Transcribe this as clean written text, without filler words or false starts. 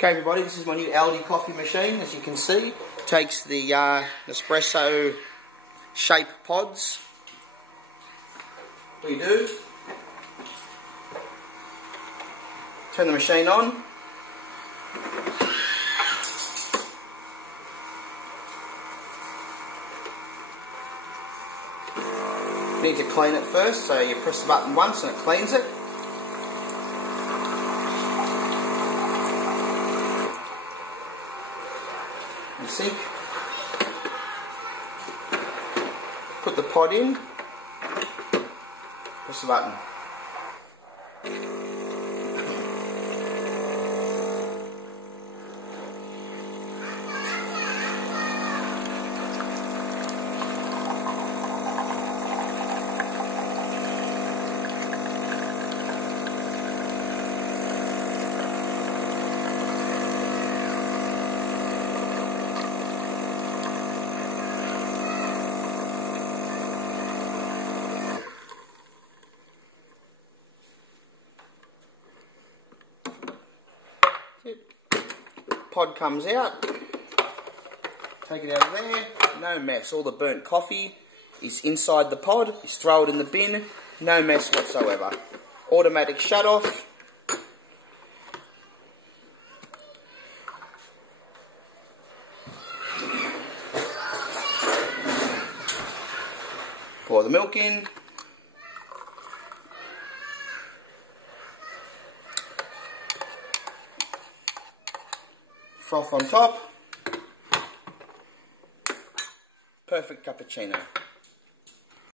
Okay everybody, this is my new Aldi coffee machine. As you can see, takes the espresso shape pods. We do turn the machine on. You need to clean it first, so you press the button once and it cleans it. Sink. Put the pod in, press the button. Pod comes out, take it out of there, no mess. All the burnt coffee is inside the pod, just throw it in the bin, no mess whatsoever. Automatic shut off. Pour the milk in. Froth on top. Perfect cappuccino.